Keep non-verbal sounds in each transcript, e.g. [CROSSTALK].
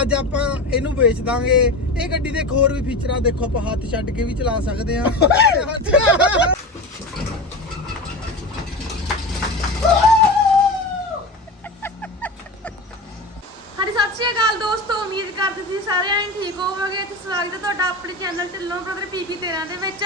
ਅੱਜ ਆਪਾਂ ਇਹਨੂੰ ਵੇਚ ਦਾਂਗੇ। ਇਹ ਗੱਡੀ ਦੇ ਹੋਰ ਵੀ ਫੀਚਰਾਂ ਦੇਖੋ ਆਪਾਂ ਹੱਥ ਛੱਡ ਕੇ ਵੀ ਚਲਾ ਸਕਦੇ ਆ ਹਾਂਜੀ ਸਤਿ ਸ਼੍ਰੀ ਅਕਾਲ ਦੋਸਤੋ ਉਮੀਦ ਕਰਦੇ ਸੀ ਸਾਰੇ ਠੀਕ ਹੋਵੋਗੇ। ਤੇ ਸਵਾਗਤ ਹੈ ਤੁਹਾਡਾ ਆਪਣੇ ਚੈਨਲ ਢਿੱਲੋਂ ਬ੍ਰਦਰ ਪੀਪੀ 13 ਦੇ ਵਿੱਚ।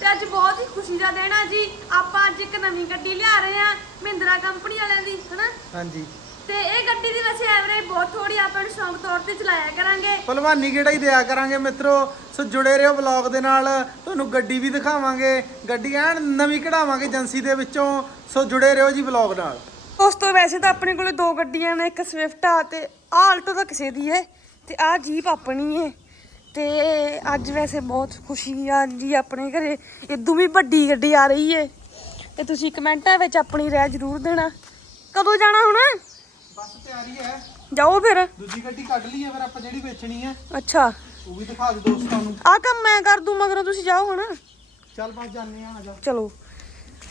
ਤੇ ਅੱਜ ਬਹੁਤ ਹੀ ਖੁਸ਼ੀ ਦਾ ਦਿਨ ਆ ਜੀ। ਆਪਾਂ ਅੱਜ ਇੱਕ ਨਵੀਂ ਗੱਡੀ ਲਿਆ ਰਹੇ ਆ ਮਹਿੰਦਰਾ ਕੰਪਨੀ ਵਾਲਿਆਂ ਦੀ ਹਨਾ? ਹਾਂਜੀ। ਤੇ ਇਹ ਗੱਡੀ ਦੀ ਵੈਸੇ ਐਵਰੇਜ ਬਹੁਤ ਥੋੜੀ ਆਪਾਂ ਨੂੰ ਸ਼ੌਂਕ ਤੌਰ ਤੇ ਚਲਾਇਆ ਕਰਾਂਗੇ। ਭਲਵਾਨੀ ਕਿਹੜਾ ਹੀ ਦਿਆ ਕਰਾਂਗੇ ਮਿੱਤਰੋ। ਸੋ ਜੁੜੇ ਰਹੋ ਵਲੌਗ ਦੇ ਨਾਲ ਤੁਹਾਨੂੰ ਗੱਡੀ ਵੀ ਦਿਖਾਵਾਂਗੇ। ਗੱਡੀ ਐਨ ਨਵੀਂ ਕਢਾਵਾਂਗੇ ਏਜੰਸੀ ਦੇ ਵਿੱਚੋਂ। ਸੋ ਜੁੜੇ ਰਹੋ ਜੀ ਵਲੌਗ ਨਾਲ। ਦੋਸਤੋ ਵੈਸੇ ਤਾਂ ਆਪਣੇ ਕੋਲੇ ਦੋ ਗੱਡੀਆਂ ਨੇ ਇੱਕ ਸਵਿਫਟ ਆ ਤੇ ਆਹ ਆਲਟੋ ਤਾਂ ਕਿਸੇ ਦੀ ਹੈ ਤੇ ਆਹ ਜੀਪ ਆਪਣੀ ਹੈ ਤੇ ਅੱਜ ਵੈਸੇ ਬਹੁਤ ਖੁਸ਼ੀ ਆ ਜੀ ਆਪਣੇ ਘਰੇ। ਇਦੋਂ ਵੀ ਵੱਡੀ ਗੱਡੀ ਆ ਰਹੀ ਹੈ ਤੇ ਤੁਸੀਂ ਕਮੈਂਟਾਂ ਵਿੱਚ ਆਪਣੀ ਰਾਏ ਜ਼ਰੂਰ ਦੇਣਾ। ਕਦੋਂ ਜਾਣਾ ਹੁਣ? ਬਸ ਤਿਆਰੀ ਹੈ। ਜਾਓ ਫਿਰ। ਦੂਜੀ ਗੱਡੀ ਕੱਢ ਲਈ ਹੈ ਫਿਰ ਆਪਾਂ ਜਿਹੜੀ ਵੇਚਣੀ ਹੈ। ਅੱਛਾ। ਉਹ ਵੀ ਦਿਖਾ ਦਿਓ ਦੋਸਤਾਂ ਨੂੰ। ਆਹ ਕੰਮ ਮੈਂ ਕਰ ਦੂੰ ਮਗਰੋਂ ਤੁਸੀਂ ਜਾਓ ਹੁਣ। ਚੱਲ ਬਸ ਜਾਂਦੇ ਆ ਆ ਜਾ। ਚਲੋ।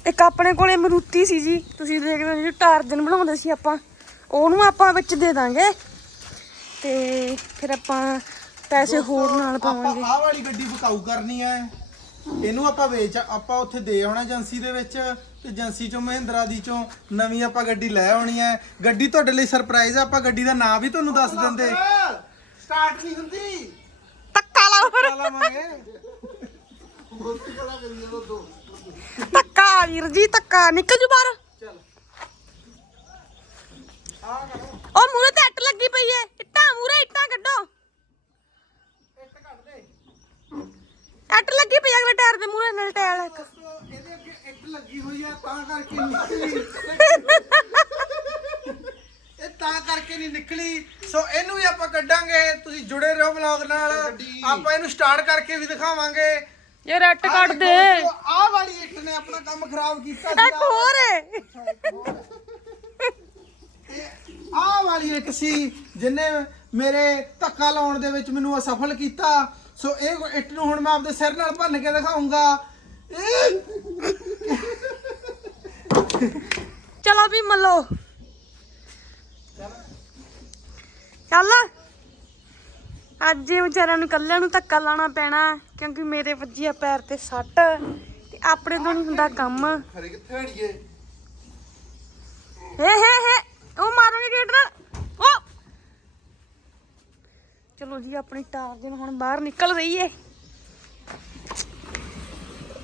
ਇੱਕ ਆਪਣੇ ਕੋਲੇ ਮਰੂਤੀ ਸੀ ਜੀ। ਤੁਸੀਂ ਦੇਖਦੇ ਹੋ ਜੀ ਟਾਰਜਨ ਬਣਾਉਂਦੇ ਸੀ ਆਪਾਂ। ਉਹਨੂੰ ਆਪਾਂ ਵਿੱਚ ਦੇ ਦਾਂਗੇ। ਤੇ ਫਿਰ ਆਪਾਂ ਪੈਸੇ ਹੋਰ ਨਾਲ ਪਾਵਾਂਗੇ। ਆਪਾਂ ਆਹ ਵਾਲੀ ਗੱਡੀ ਵਿਕਾਊ ਕਰਨੀ ਹੈ। ਇਹਨੂੰ ਆਪਾਂ ਵੇਚ ਆਪਾਂ ਉੱਥੇ ਦੇ ਆਉਣਾ ਏਜੰਸੀ ਦੇ ਵਿੱਚ ਤੇ ਏਜੰਸੀ ਚੋਂ ਮਹਿੰਦਰਾ ਦੀ ਚੋਂ ਨਵੀਂ ਆਪਾਂ ਗੱਡੀ ਲੈ ਆਉਣੀ ਹੈ। ਗੱਡੀ ਤੁਹਾਡੇ ਲਈ ਸਰਪ੍ਰਾਈਜ਼ ਆ ਆਪਾਂ ਗੱਡੀ ਦਾ ਨਾਮ ਵੀ ਤੁਹਾਨੂੰ ਦੱਸ ਦਿੰਦੇ। ਸਟਾਰਟ ਨਹੀਂ ਹੁੰਦੀ। ਧੱਕਾ ਲਾਓ ਫਿਰ। ਲਾਵਾਂਗੇ। ਧੱਕਾ ਵੀਰ ਜੀ ਧੱਕਾ। ਨਿਕਲ ਜੂ ਬਾਹਰ। ਚੱਲ। ਆ ਕਰੋ ਉਹ ਮੂਰੇ ਤੇ ਅੱਟ ਲੱਗੀ ਪਈ ਏ ਇੱਟਾਂ ਮੂਰੇ ਇੱਟਾਂ ਕੱਢੋ ਇੱਟ ਕੱਢ ਦੇ ਅੱਟ ਲੱਗੀ ਪਈ ਅਗਲੇ ਟਾਇਰ ਦੇ ਮੂਰੇ ਨਾਲ ਟਾਇਰ ਇੱਕ ਦੋਸਤੋ ਇਹਦੇ ਅੱਗੇ ਇੱਟ ਲੱਗੀ ਹੋਈ ਆ ਤਾਂ ਕਰਕੇ ਨਿਕਲੀ ਇਹ ਤਾਂ ਕਰਕੇ ਨਹੀਂ ਨਿਕਲੀ ਸੋ ਇਹਨੂੰ ਵੀ ਆਪਾਂ ਕੱਢਾਂਗੇ ਤੁਸੀਂ ਜੁੜੇ ਰਹੋ ਵਲੌਗ ਨਾਲ ਆਪਾਂ ਇਹਨੂੰ ਸਟਾਰਟ ਕਰਕੇ ਵੀ ਦਿਖਾਵਾਂਗੇ। ਯਾਰ ਅੱਟ ਕੱਢ ਦੇ। ਆਹ ਵਾਲੀ ਇੱਟ ਨੇ ਆਪਣਾ ਕੰਮ ਖਰਾਬ ਕੀਤਾ ਇੱਕ ਹੋਰ ਏ। ਆਹ ਵਾਲੀ ਇੱਟ ਸੀ ਜਿਨੇ ਮੇਰੇ ਧੱਕਾ ਲਾਉਣ ਦੇ ਵਿੱਚ ਮੈਨੂੰ ਅਸਫਲ ਕੀਤਾ। ਸੋ ਇਹ ਇੱਟ ਨੂੰ ਹੁਣ ਮੈਂ ਆਪਦੇ ਸਿਰ ਨਾਲ ਭੰਨ ਕੇ ਦਿਖਾਉਂਗਾ ਚਲੋ ਵੀ ਮੱਲੋ। ਚੱਲ। ਅੱਜ ਇਹ ਵਿਚਾਰਿਆਂ ਨੂੰ ਕੱਲਿਆਂ ਨੂੰ ਧੱਕਾ ਲਾਣਾ ਪੈਣਾ ਕਿਉਂਕਿ ਮੇਰੇ ਵੱਜੀ ਆ ਪੈਰ ਤੇ ਸੱਟ ਤੇ ਆਪਣੇ ਤੋਂ ਨਹੀਂ ਹੁੰਦਾ ਕੰਮ। ਖਰੇ ਕਿੱਥੇ ਹੜੀਏ ਹੇ ਹੇ ਹੇ ਉਹ ਮਾਰੋਗੇ ਗੇਟ ਨਾਲ? ਉਹ ਚਲੋ ਜੀ ਆਪਣੀ ਟਾਰਜਨ ਹੁਣ ਬਾਹਰ ਨਿਕਲ ਰਹੀ ਏ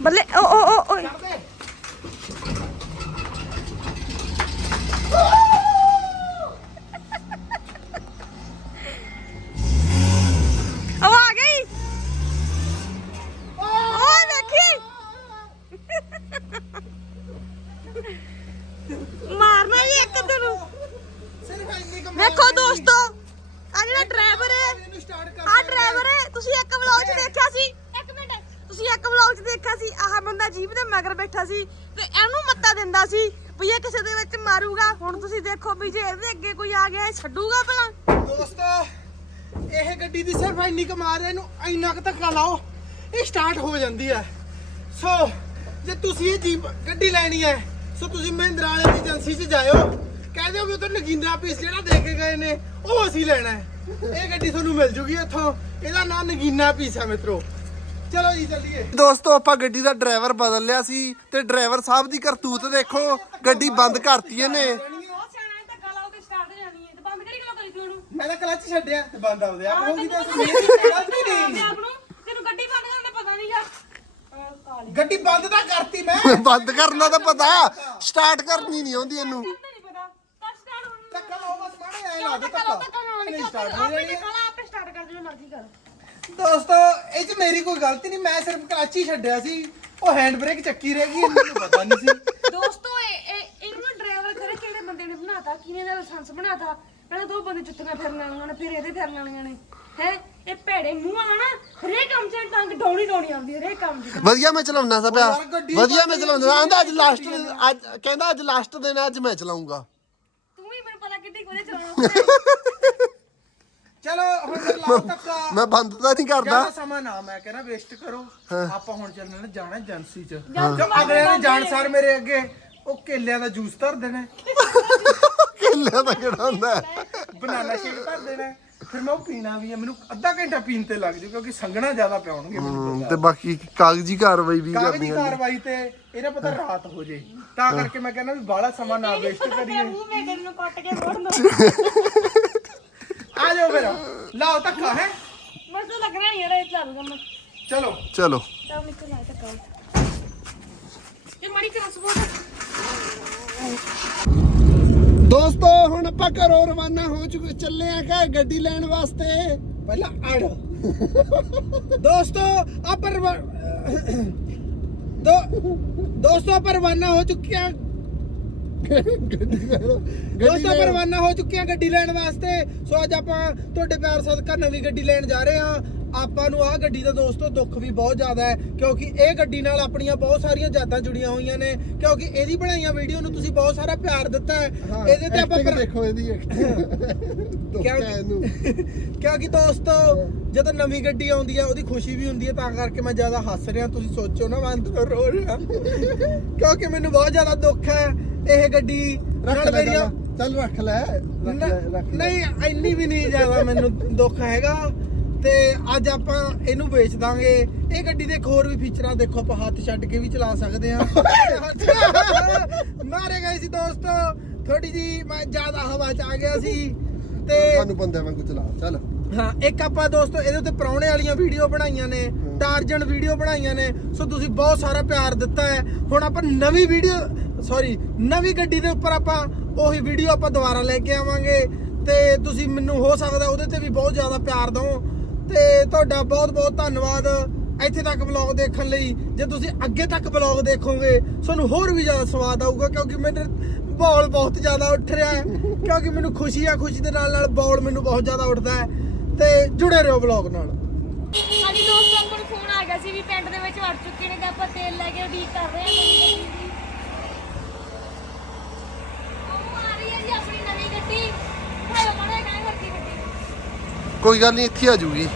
ਬੱਲੇ ਓ ਓ ਓ ਓਏ ਉਹ ਆ ਗਈ ਓਏ ਵੇਖੀ ਮਾਰਨਾ ਹੀ ਇੱਕ ਤੈਨੂੰ ਸਿਰਫ ਇੰਨੀ ਕਮਾਲ ਵੇਖੋ ਦੋਸਤੋ ਆ ਜਿਹੜਾ ਡਰਾਈਵਰ ਹੈ ਇਹਨੂੰ ਸਟਾਰਟ ਕਰ ਆ ਡਰਾਈਵਰ ਹੈ ਤੁਸੀਂ ਇੱਕ ਵਲੌਗ 'ਚ ਦੇਖਿਆ ਸੀ ਇੱਕ ਮਿੰਟ ਤੁਸੀਂ ਇੱਕ ਵਲੌਗ 'ਚ ਦੇਖਿਆ ਸੀ ਆਹ ਬੰਦਾ ਜੀਪ ਦੇ ਮਗਰ ਬੈਠਾ ਸੀ ਤੇ ਇਹਨੂੰ ਮੱਤਾ ਦਿੰਦਾ ਸੀ ਵੀ ਇਹ ਕਿਸੇ ਦੇ ਵਿੱਚ ਮਾਰੂਗਾ। ਹੁਣ ਤੁਸੀਂ ਦੇਖੋ ਵੀ ਜੇ ਇਹਦੇ ਅੱਗੇ ਕੋਈ ਆ ਗਿਆ, ਇਹ ਛੱਡੂਗਾ ਭਲਾ। ਦੋਸਤੋ, ਇਹ ਗੱਡੀ ਦੀ ਸਿਰਫ ਇੰਨੀ ਕਮਾਲ ਹੈ, ਇਹਨੂੰ ਇੰਨਾ ਕੁ ਧੱਕਾ ਲਾਓ, ਇਹ ਸਟਾਰਟ ਹੋ ਜਾਂਦੀ ਹੈ। ਸੋ ਜੇ ਤੁਸੀਂ ਇਹ ਜੀਪ ਗੱਡੀ ਲੈਣੀ ਹੈ ਸੋ ਤੁਸੀਂ ਮਹਿੰਦਰਾ ਵਾਲੇ ਦੀ ਏਜੰਸੀ 'ਚ ਜਾਇਓ। ਕਹਿ ਦਿਓ ਵੀ ਉਧਰ ਨਗੀਨਾ ਪੀਸ ਜਿਹੜਾ ਦੇ ਕੇ ਗਏ ਨੇ, ਉਹ ਅਸੀਂ ਲੈਣਾ ਹੈ। ਇਹ ਗੱਡੀ ਤੁਹਾਨੂੰ ਮਿਲ ਜੂਗੀ ਇੱਥੋਂ। ਇਹਦਾ ਨਾਮ ਨਗੀਨਾ ਪੀਸ ਹੈ ਮਿੱਤਰੋ। ਚਲੋ ਜੀ ਚੱਲੀਏ। ਦੋਸਤੋ ਆਪਾਂ ਗੱਡੀ ਦਾ ਡਰਾਈਵਰ ਬਦਲ ਲਿਆ ਸੀ ਤੇ ਡਰਾਈਵਰ ਸਾਹਿਬ ਦੀ ਕਰਤੂਤ ਦੇਖੋ ਗੱਡੀ ਬੰਦ ਕਰਤੀ ਇਹਨੇ ਉਹ ਸਿਆਣਾ ਧੱਕਾ ਲਾਓ ਤੇ ਸਟਾਰਟ ਹੋ ਜਾਣੀ ਹੈ ਤੇ ਬੰਦ ਕਿਹੜੀ ਗੱਲ ਕਰੀ ਤੂੰ ਉਹਨੂੰ ਮੈਂ ਤਾਂ ਕਲੱਚ ਛੱਡਿਆ ਤੇ ਬੰਦ ਆਉਂਦੇ ਆ। ਹੋ ਗਈ ਤਾਂ ਤੈਨੂੰ ਗਲਤੀ ਨਹੀਂ। ਆਪ ਨੂੰ ਤੈਨੂੰ ਗੱਡੀ ਬੰਦ ਕਰਨ ਦਾ ਪਤਾ ਨਹੀਂ ਯਾਰ ਕਾਲੀ ਗੱਡੀ ਬੰਦ ਤਾਂ ਕਰਤੀ ਮੈਂ। [LAUGHS] ਬੰਦ ਕਰਨਾ ਤਾਂ ਪਤਾ। ਸਟਾਰਟ ਕਰਨੀ ਨਹੀਂ ਆਉਂਦੀ ਇਹਨੂੰ। ਨਹੀਂ ਪਤਾ। ਕਰ ਸਟਾਰਟ ਹੁਣ ਧੱਕਾ ਲਾਓ ਬਸ ਮਾੜੇ ਐ ਲਾ ਦੇ ਧੱਕਾ ਲਾਓ, ਧੱਕਾ। ਧੱਕਾ ਲਾਓ, ਨਹੀਂ ਸਟਾਰਟ ਹੋ ਆਪੇ ਜਾਣੀ ਸਟਾਰਟ ਕਰ ਜੋ ਮਰਜ਼ੀ ਕਰ। ਦੋਸਤੋ ਇਹ 'ਚ ਮੇਰੀ ਕੋਈ ਗਲਤੀ ਨਹੀਂ ਮੈਂ ਸਿਰਫ ਕਲੱਚ ਹੀ ਛੱਡਿਆ ਸੀ। ਉਹ ਹੈਂਡ ਬ੍ਰੇਕ ਚੱਕੀ ਰਹਿ ਗਈ ਮੈਨੂੰ ਪਤਾ ਨਹੀਂ ਸੀ। ਦੋਸਤੋ ਇਹ ਇਹ ਇਹਨੂੰ ਡਰਾਈਵਰ ਕਰੇ ਕਿਹੜੇ ਬੰਦੇ ਨੇ ਬਣਾਤਾ ਕਿਹਨੇ ਦਾ ਲਾਇਸੈਂਸ ਬਣਾਤਾ? ਪਹਿਲਾਂ ਦੋ ਬੰਦੇ ਜੁੱਤੀਆਂ ਫਿਰਨ ਵਾਲੀਆਂ ਨੇ ਫਿਰ ਇਹਦੇ ਫਿਰਨ ਵਾਲੀਆਂ ਨੇ। ਹੈ? ਇਹ ਭੇੜੇ ਮੂੰਹ ਵਾਲਾ ਨਾ ਹਰੇਕ ਕੰਮ 'ਚ ਟੰਗ ਡਾਉਣੀ ਡਾਉਣੀ ਆਉਂਦੀ ਹੈ ਹਰੇਕ ਕੰਮ 'ਚ। ਵਧੀਆ ਮੈਂ ਚਲਾਉਣਾ ਸਾ ਪਿਆ। ਯਾਰ ਗੱਡੀ ਵਧੀਆ ਮੈਂ ਬੰਦ ਚਲਾਉਂਦਾ ਆਂਦਾ ਅੱਜ ਲਾਸਟ ਅੱਜ ਕਹਿੰਦਾ ਅੱਜ ਲਾਸਟ ਦਿਨ ਹੈ, ਅੱਜ ਮੈਂ ਚਲਾਉਂਗਾ। ਤੂੰ ਵੀ ਮੈਨੂੰ ਪਤਾ ਕਿੱਡੀ ਕੋਲੇ ਚਲਾਉਣਾ। [LAUGHS] ਚਲੋ ਹੁਣ ਫਿਰ ਲਾਓ ਧੱਕਾ ਮੈਂ ਬੰਦ ਤਾਂ ਨਹੀਂ ਕਰਦਾ। ਜ਼ਿਆਦਾ ਸਮਾਂ ਨਾ ਮੈਂ ਕਹਿੰਦਾ ਵੇਸਟ ਕਰੋ। ਆਪਾਂ ਹੁਣ ਚੱਲਣਾ ਜਾਣਾ ਏਜੰਸੀ 'ਚ। ਜੋ ਅਗਲੇ ਨੇ ਜਾਣ ਸਾਰ ਮੇਰੇ ਅੱਗੇ ਉਹ ਕੇਲਿਆਂ ਦਾ ਜੂਸ ਧਰ ਦੇਣਾ। ਕਿੱਲੇ ਦਾ ਕਿਹੜਾ ਹੁੰਦਾ? ਹੈ? ਬਨਾਨਾ ਸ਼ੇਕ ਧਰ ਦੇਣਾ। ਫਿਰ ਮੈਂ ਉਹ ਪੀਣਾ ਵੀ ਆ। ਮੈਨੂੰ ਅੱਧਾ ਘੰਟਾ ਪੀਣ ਤੇ ਲੱਗ ਜੂ ਕਿਉਂਕਿ ਸੰਗਣਾ ਜ਼ਿਆਦਾ ਪਿਆਉਣਗੇ ਮੈਨੂੰ ਹਮ। ਤੇ ਬਾਕੀ ਕਾਗਜ਼ੀ ਕਾਰਵਾਈ ਵੀ ਕਾਗਜ਼ੀ ਕਰਨੀ ਹੈ ਕਾਰਵਾਈ ਤੇ ਇਹਦਾ ਪਤਾ ਰਾਤ ਹੋ ਜੇ। ਤਾਂ ਕਰਕੇ ਮੈਂ ਕਹਿੰਦਾ ਵੀ ਬਾਹਲਾ ਸਮਾਂ ਨਾ ਵੇਸਟ ਕਰੀਏ। ਮੂੰਹ ਮੇਰੇ ਨੂੰ ਕੱਟ ਕੇ ਰੋੜ ਦੋ [LAUGHS] ਆ ਜਾਓ ਫਿਰ ਲਾਓ ਧੱਕਾ ਹੈ ਮੈਂ ਤਾਂ ਲੱਗਣਾ ਨਹੀਂ ਯਾਰ ਇਹ ਚੱਲੂਗਾ ਮੈਂ ਚਲੋ ਚਲੋ ਤਾਂ ਨਿਕਲ ਆਇਆ ਤੱਕ ਇਹ ਮੜੀ ਕਿਉਂ ਸਪੋਰਟ ਦੋਸਤੋ ਹੁਣ ਆਪਾਂ ਘਰੋਂ ਰਵਾਨਾ ਹੋ ਚੁੱਕੇ ਚੱਲੇ ਆ ਕਿ ਗੱਡੀ ਲੈਣ ਵਾਸਤੇ ਪਹਿਲਾਂ ਅੜ ਦੋਸਤੋ ਆਪਾਂ ਰਵਾ- ਦੋ ਦੋਸਤੋ ਆਪਾਂ ਰਵਾਨਾ ਹੋ ਚੁੱਕੇ ਹਾਂ ਦੋਸਤੋ ਆਪਾਂ ਰਵਾਨਾ ਹੋ ਚੁੱਕੇ ਗੱਡੀ ਲੈਣ ਵਾਸਤੇ। ਸੋ ਅੱਜ ਆਪਾਂ ਤੁਹਾਡੇ ਪਿਆਰ ਸਦਕਾ ਨਵੀਂ ਗੱਡੀ ਲੈਣ ਜਾ ਰਹੇ ਹਾਂ। ਆਪਾਂ ਨੂੰ ਆਹ ਗੱਡੀ ਦਾ ਦੋਸਤੋ ਦੁੱਖ ਵੀ ਬਹੁਤ ਜ਼ਿਆਦਾ ਹੈ ਕਿਉਂਕਿ ਇਹ ਗੱਡੀ ਨਾਲ ਆਪਣੀਆਂ ਬਹੁਤ ਸਾਰੀਆਂ ਯਾਦਾਂ ਜੁੜੀਆਂ ਹੋਈਆਂ ਨੇ ਕਿਉਂਕਿ ਇਹਦੀ ਬਣਾਈਆਂ ਵੀਡੀਓ ਨੂੰ ਤੁਸੀਂ ਬਹੁਤ ਸਾਰਾ ਪਿਆਰ ਦਿੱਤਾ ਹੈ। ਇਹਦੇ ਤੇ ਆਪਾਂ ਦੇਖੋ ਇਹਦੀ ਕਿਉਂਕਿ ਦੋਸਤੋ ਜਦੋਂ ਨਵੀਂ ਗੱਡੀ ਆਉਂਦੀ ਹੈ ਉਹਦੀ ਖੁਸ਼ੀ ਵੀ ਹੁੰਦੀ ਹੈ ਤਾਂ ਕਰਕੇ ਮੈਂ ਜ਼ਿਆਦਾ ਹੱਸ ਰਿਹਾ। ਤੁਸੀਂ ਸੋਚੋ ਨਾ ਮੈਂ ਅੰਦਰੋਂ ਰੋ ਰਿਹਾ। ਕਿਉਂਕਿ ਮੈਨੂੰ ਬਹੁਤ ਜ਼ਿਆਦਾ ਦੁੱਖ ਹੈ। ਇਹ ਗੱਡੀ ਰੱਖ ਨਾਲ ਲੈ ਮੇਰੀਆਂ ਚੱਲ, ਰੱਖ ਲੈ ਨਹੀਂ ਇੰਨੀ ਵੀ ਨਹੀਂ ਜ਼ਿਆਦਾ ਮੈਨੂੰ ਦੁੱਖ ਹੈਗਾ। ਤੇ ਅੱਜ ਆਪਾਂ ਇਹਨੂੰ ਵੇਚ ਦਾਂਗੇ। ਇਹ ਗੱਡੀ ਦੇ ਹੋਰ ਵੀ ਫੀਚਰਾਂ ਦੇਖੋ ਆਪਾਂ ਹੱਥ ਛੱਡ ਕੇ ਵੀ ਚਲਾ ਸਕਦੇ ਆ ਮਾਰੇ ਗਏ ਸੀ ਦੋਸਤੋ। ਥੋੜੀ ਜੀ ਮੈਂ ਜ਼ਿਆਦਾ ਹਵਾ ਚ ਆ ਗਿਆ ਸੀ। ਤੇ ਤੁਹਾਨੂੰ ਬੰਦੇ ਵਾਂਗੂ ਚਲਾ ਚੱਲ। ਹਾਂ ਇੱਕ ਆਪਾਂ ਦੋਸਤੋ ਇਹਦੇ ਉੱਤੇ ਪ੍ਰਾਹੁਣੇ ਵਾਲੀਆਂ ਵੀਡੀਓ ਬਣਾਈਆਂ ਨੇ ਟਾਰਜਨ ਵੀਡੀਓ ਬਣਾਈਆਂ ਨੇ। ਸੋ ਤੁਸੀਂ ਬਹੁਤ ਸਾਰਾ ਪਿਆਰ ਦਿੱਤਾ ਹੈ। ਹੁਣ ਆਪਾਂ ਨਵੀਂ ਵੀਡੀਓ ਸੌਰੀ ਨਵੀਂ ਗੱਡੀ ਦੇ ਉੱਪਰ ਆਪਾਂ ਉਹੀ ਵੀਡੀਓ ਆਪਾਂ ਦੁਬਾਰਾ ਲੈ ਕੇ ਆਵਾਂਗੇ ਤੇ ਤੁਸੀਂ ਮੈਨੂੰ ਹੋ ਸਕਦਾ ਉਹਦੇ ਤੇ ਵੀ ਬਹੁਤ ਜ਼ਿਆਦਾ ਪਿਆਰ ਦਿਓ ਤੇ ਤੁਹਾਡਾ ਬਹੁਤ ਬਹੁਤ ਧੰਨਵਾਦ ਇੱਥੇ ਤੱਕ ਵਲੌਗ ਦੇਖਣ ਲਈ। ਜੇ ਤੁਸੀਂ ਅੱਗੇ ਤੱਕ ਵਲੌਗ ਦੇਖੋਗੇ, ਤੁਹਾਨੂੰ ਹੋਰ ਵੀ ਜ਼ਿਆਦਾ ਸਵਾਦ ਆਊਗਾ ਕਿਉਂਕਿ ਮੇਰੇ ਬੌਲ ਬਹੁਤ ਜ਼ਿਆਦਾ ਉੱਠ ਰਿਹਾ ਹੈ। ਕਿਉਂਕਿ ਮੈਨੂੰ ਖੁਸ਼ੀ ਆ, ਖੁਸ਼ੀ ਦੇ ਨਾਲ ਨਾਲ ਬੌਲ ਮੈਨੂੰ ਬਹੁਤ ਜ਼ਿਆਦਾ ਉੱਠਦਾ ਹੈ ਤੇ ਜੁੜੇ ਰਹੋ ਵਲੌਗ ਨਾਲ। ਸਾਡੀ ਦੋਸਤਾਂ ਕੋਲ ਫੋਨ ਆ ਗਿਆ ਸੀ ਵੀ ਪਿੰਡ ਦੇ ਵਿੱਚ ਵੜ ਚੁੱਕੇ ਨੇ ਤੇ ਆਪਾਂ ਤੇਲ ਲੈ ਕੇ ਉਡੀਕ ਕਰ ਰਹੇ ਹਾਂ ਨਵੀਂ ਗੱਡੀ ਦੀ ਉਹ ਆ ਰਹੀ ਹੈ ਜੀ ਆਪਣੀ ਨਵੀਂ ਗੱਡੀ ਹਾਏ ਮੜਾ ਕਾਹ ਕਰਦੀ ਗੱਡੀ ਕੋਈ ਗੱਲ ਨਹੀਂ ਇੱਥੇ ਆ ਜੂਗੀ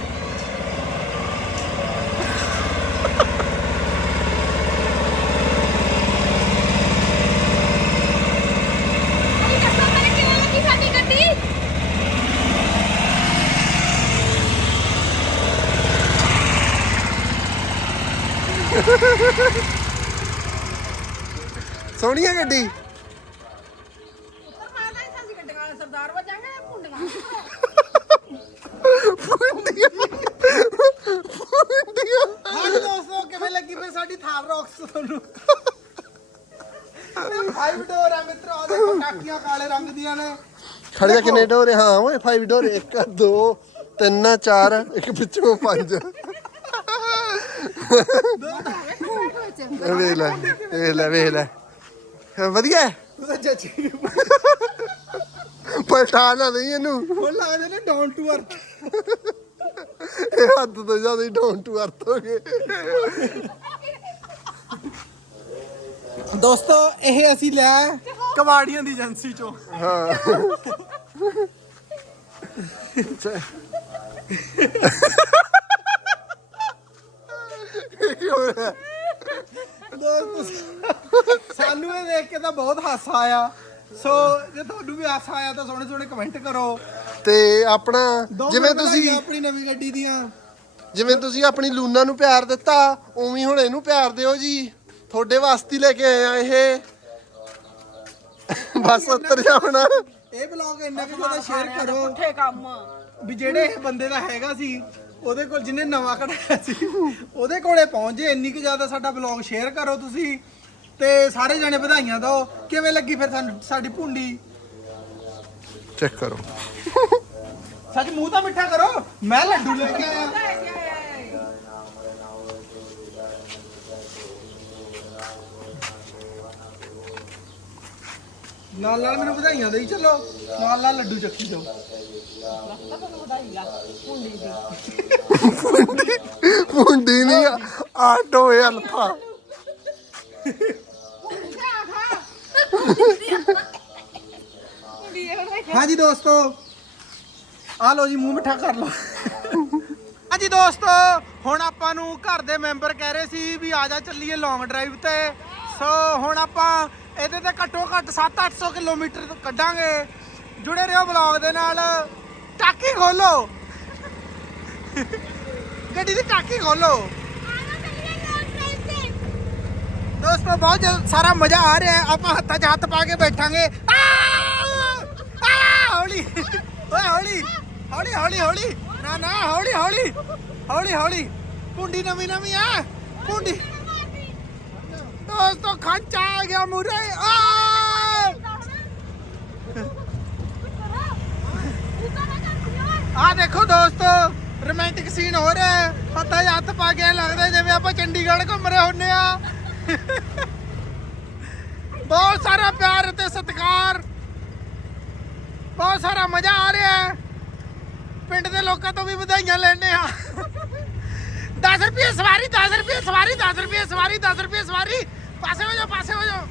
ਸੋਹਣੀ ਹੈ ਗੱਡੀ। ਹਾਂਜੀ ਦੋਸਤੋ ਕਿਵੇਂ ਲੱਗੀ ਫਿਰ ਸਾਡੀ ਥਾਰ ਰੌਕਸ ਤੁਹਾਨੂੰ? ਫਾਈਵ ਡੋਰ ਆ ਮਿੱਤਰੋ ਆਹ ਦੇਖੋ ਟਾਕੀਆਂ ਕਾਲੇ ਰੰਗ ਦੀਆਂ ਨੇ। ਖੜ ਜਾ ਕਿੰਨੇ ਡੋਰੇ ਹਾਂ ਓਏ 5 ਡੋਰੇ 1 2 3 4 ਇੱਕ ਪਿੱਛੋਂ 5 ਵੇਖ ਲੈ ਵੇਖ ਲੈ ਵੇਖ ਲੈ। ਹਾਂ, ਵਧੀਆ ਹੈ? ਉਹਦਾ ਜੱਜੀ ਪਲਟਾ ਨਾ ਦੇਈ ਇਹਨੂੰ। ਉਹ ਲੱਗਦੇ ਨੇ ਡਾਊਨ ਟੂ ਅਰਥ ਇਹ ਹੱਦ ਤੋਂ ਜ਼ਿਆਦਾ ਹੀ ਡਾਊਨ ਟੂ ਅਰਥ ਹੋ ਗਏ। ਦੋਸਤੋ ਇਹ ਅਸੀਂ ਲਿਆ ਹੈ ਕਬਾੜੀਆਂ ਦੀ ਏਜੰਸੀ ਚੋਂ। ਹਾਂ। ਕੀ ਹੋ ਰਿਹਾ ਦੋਸਤੋ ਸਾਨੂੰ ਇਹ ਦੇਖ ਕੇ ਤਾਂ ਬਹੁਤ ਹਾਸਾ ਆਇਆ। ਸੋ ਜੇ ਤੁਹਾਨੂੰ ਵੀ ਹਾਸਾ ਆਇਆ ਤਾਂ ਸੋਹਣੇ ਸੋਹਣੇ ਕਮੈਂਟ ਕਰੋ। ਤੇ ਆਪਣਾ ਜਿਵੇਂ ਤੁਸੀਂ ਆਪਣੀ ਨਵੀਂ ਗੱਡੀ ਦੀਆਂ। ਜਿਵੇਂ ਤੁਸੀਂ ਆਪਣੀ ਲੂਨਾ ਨੂੰ ਪਿਆਰ ਦਿੱਤਾ ਉਵੇਂ ਹੁਣ ਇਹਨੂੰ ਪਿਆਰ ਦਿਓ ਜੀ। ਤੁਹਾਡੇ ਵਾਸਤੇ ਲੈ ਕੇ ਆਏ ਆ ਇਹ। ਬਸ ਉੱਤਰ ਜਾ ਹੁਣ। ਇਹ ਬਲੌਗ ਇੰਨਾ ਕੁ ਜ਼ਿਆਦਾ ਸ਼ੇਅਰ ਕਰੋ ਪੁੱਠੇ ਕੰਮ। ਵੀ ਜਿਹੜੇ ਇਹ ਬੰਦੇ ਦਾ ਹੈਗਾ ਸੀ ਉਹਦੇ ਕੋਲ ਜਿਹਨੇ ਨਵਾਂ ਕਢਾਇਆ ਸੀ ਉਹਦੇ ਕੋਲੇ ਪਹੁੰਚ ਜੇ ਇੰਨੀ ਕੁ ਜ਼ਿਆਦਾ ਸਾਡਾ ਬਲੌਗ ਸ਼ੇਅਰ ਕਰੋ ਤੁਸੀਂ। ਤੇ ਸਾਰੇ ਜਣੇ ਵਧਾਈਆਂ ਦਿਓ। ਕਿਵੇਂ ਲੱਗੀ ਫਿਰ ਸਾਡੀ ਭੁੰਡੀ? ਚੈੱਕ ਕਰੋ। ਸੱਚ ਮੂੰਹ ਤਾਂ ਮਿੱਠਾ ਕਰੋ। ਮੈਂ ਲੱਡੂ ਲੈ ਕੇ ਆਇਆ। ਨਾਲ ਨਾਲ ਮੈਨੂੰ ਵਧਾਈਆਂ ਦੇਈ ਚਲੋ। ਨਾਲ ਨਾਲ ਲੱਡੂ ਚੱਕੀ ਜਾਓ। ਮੁੰਡੀ ਨਹੀਂ ਆਟੋ ਹੈ ਅਲਫਾ। ਹਾਂਜੀ ਦੋਸਤੋ ਆ ਲਓ ਜੀ, ਮੂੰਹ ਮਿੱਠਾ ਕਰ ਲਓ। ਹਾਂਜੀ ਦੋਸਤੋ, ਹੁਣ ਆਪਾਂ ਨੂੰ ਘਰ ਦੇ ਮੈਂਬਰ ਕਹਿ ਰਹੇ ਸੀ ਵੀ ਆ ਜਾ ਚੱਲੀਏ ਲੌਂਗ ਡਰਾਈਵ ਤੇ। ਸੋ ਹੁਣ ਆਪਾਂ ਇਹਦੇ ਤੇ ਘੱਟੋ ਘੱਟ 7-800 ਕਿਲੋਮੀਟਰ ਕੱਢਾਂਗੇ। ਜੁੜੇ ਰਹੋ ਬਲੌਗ ਦੇ ਨਾਲ। ਟਾਕੀ ਖੋਲੋ। ਗੱਡੀ ਦੀ ਟਾਕੀ ਖੋਲੋ। ਦੋਸਤੋ, ਬਹੁਤ ਸਾਰਾ ਮਜ਼ਾ ਆ ਰਿਹਾ ਹੈ। ਆਪਾਂ ਹੱਥਾਂ 'ਚ ਹੱਥ ਪਾ ਕੇ ਬੈਠਾਂਗੇ। ਆ ਹੌਲੀ। ਓਏ ਹੌਲੀ। ਹੌਲੀ ਹੌਲੀ ਹੌਲੀ। ਨਾ ਨਾ, ਹੌਲੀ ਹੌਲੀ। ਹੌਲੀ ਹੌਲੀ। ਪੁੰਡੀ ਨਵੀਂ ਨਵੀਂ ਆ। ਪੁੰਡੀ ਦੋਸਤੋ ਖੰਚ ਆ ਗਿਆ ਮੂਰੇ ਆ ਆ ਦੇਖੋ ਦੋਸਤੋ, ਰੋਮਾਂਟਿਕ ਸੀਨ ਹੋ ਰਿਹਾ ਹੈ। ਹੱਥਾਂ 'ਚ ਹੱਥ ਪਾ ਕੇ ਲੱਗਦਾ ਜਿਵੇਂ ਆਪਾਂ ਚੰਡੀਗੜ੍ਹ ਘੁੰਮ ਰਹੇ ਹੁੰਨੇ ਆ। ਬਹੁਤ ਸਾਰਾ ਪਿਆਰ ਅਤੇ ਸਤਿਕਾਰ। ਬਹੁਤ ਸਾਰਾ ਮਜ਼ਾ ਆ ਰਿਹਾ ਹੈ। ਪਿੰਡ ਦੇ ਲੋਕਾਂ ਤੋਂ ਵੀ ਵਧਾਈਆਂ ਲੈਣੇ ਆ 10 ਰੁਪਏ ਸਵਾਰੀ 10 ਰੁਪਏ ਸਵਾਰੀ 10 ਰੁਪਏ ਸਵਾਰੀ 10 ਰੁਪਏ ਸਵਾਰੀ। ਪਾਸੇ ਹੋ ਜਾਓ, ਪਾਸੇ ਹੋ ਜਾਓ।